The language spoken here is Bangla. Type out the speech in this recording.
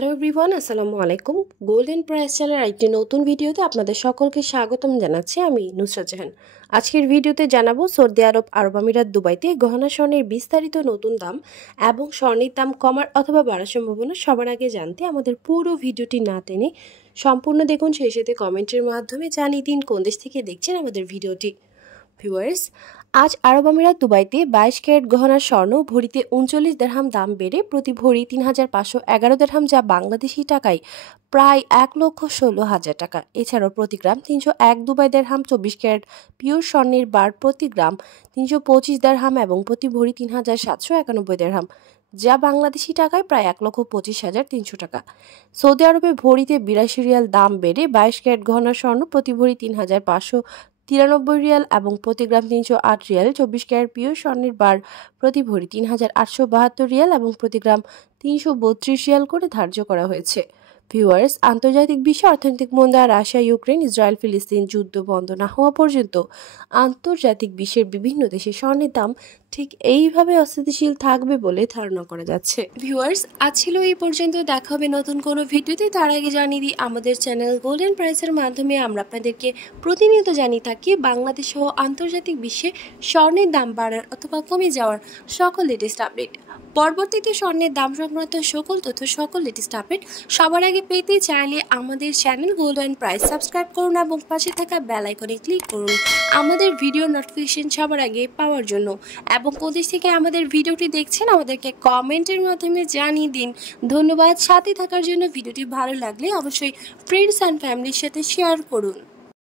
হ্যালো এভরিওয়ান, আসসালামু আলাইকুম। গোল্ডেন প্রাইস চ্যানেলের একটি নতুন ভিডিওতে আপনাদের সকলকে স্বাগতম জানাচ্ছি। আমি নুসরাত জাহান। আজকের ভিডিওতে জানাবো সৌদি আরব, আরব আমিরাত, দুবাইতে গহনা স্বর্ণের বিস্তারিত নতুন দাম এবং স্বর্ণের দাম কমার অথবা বাড়ার সম্ভাবনা সবার আগে জানতে আমাদের পুরো ভিডিওটি না টেনে সম্পূর্ণ দেখুন। সেই সাথে কমেন্টের মাধ্যমে জানিয়ে দিন কোন দেশ থেকে দেখছেন আমাদের ভিডিওটি। ভিউয়ার্স, আজ আরব আমিরাত দুবাইতে 22 ক্যারেট গহনার স্বর্ণ ভরিতে 39 দিরহাম দাম বেড়ে প্রতি ভরি 3511 দিরহাম, যা বাংলাদেশি টাকায় প্রায় 1,16,000 টাকা। এছাড়াও প্রতি গ্রাম 301 দুবাই দিরহাম 24 ক্যারেট পিওর স্বর্ণের বার প্রতি গ্রাম 325 দিরহাম এবং প্রতি ভরি 3791 দিরহাম, যা বাংলাদেশি টাকায় প্রায় 1,25,300 টাকা। সৌদি আরবে ভরিতে 82 রিয়াল দাম বেড়ে 22 ক্যারেট গহনার স্বর্ণ প্রতি ভরি 3,593 রিয়াল এবং প্রতি গ্রাম 308 রিয়াল। 24 ক্যারেট পিওর স্বর্ণের বার প্রতি ভরি 3,872 রিয়াল এবং প্রতি গ্রাম 332 রিয়াল করে ধার্য করা হয়েছে। ভিউয়ার্স, আন্তর্জাতিক বিশ্বে অর্থনৈতিক মন্দা, রাশিয়া, ইউক্রেন, ইসরায়েল, ফিলিস্তিন যুদ্ধ বন্ধ না হওয়া পর্যন্ত আন্তর্জাতিক বিশ্বের বিভিন্ন দেশে স্বর্ণের দাম ঠিক এইভাবে অস্থিতিশীল থাকবে বলে ধারণা করা যাচ্ছে। ভিউয়ার্স, আজ ছিল এই পর্যন্ত। দেখা হবে নতুন কোনো ভিডিওতে। তার আগে জানিয়ে দিই, আমাদের চ্যানেল গোল্ডেন প্রাইসের মাধ্যমে আমরা আপনাদেরকে প্রতিনিয়ত জানিয়ে থাকি বাংলাদেশ সহ আন্তর্জাতিক বিশ্বে স্বর্ণের দাম বাড়ার অথবা কমে যাওয়ার সকল লেটেস্ট আপডেট। পরবর্তীতে স্বর্ণের দাম সংক্রান্ত সকল তথ্য, সকল লেটেস্ট আপডেট সবার আগে পেতে চাইলে আমাদের চ্যানেল গোল্ডেন প্রাইস সাবস্ক্রাইব করুন এবং পাশে থাকা বেল আইকনে ক্লিক করুন আমাদের ভিডিও নোটিফিকেশন সবার আগে পাওয়ার জন্য। এবং কোন দেশ থেকে আমাদের ভিডিওটি দেখছেন আমাদেরকে কমেন্টের মাধ্যমে জানিয়ে দিন। ধন্যবাদ সাথে থাকার জন্য। ভিডিওটি ভালো লাগলে অবশ্যই ফ্রেন্ডস অ্যান্ড ফ্যামিলির সাথে শেয়ার করুন।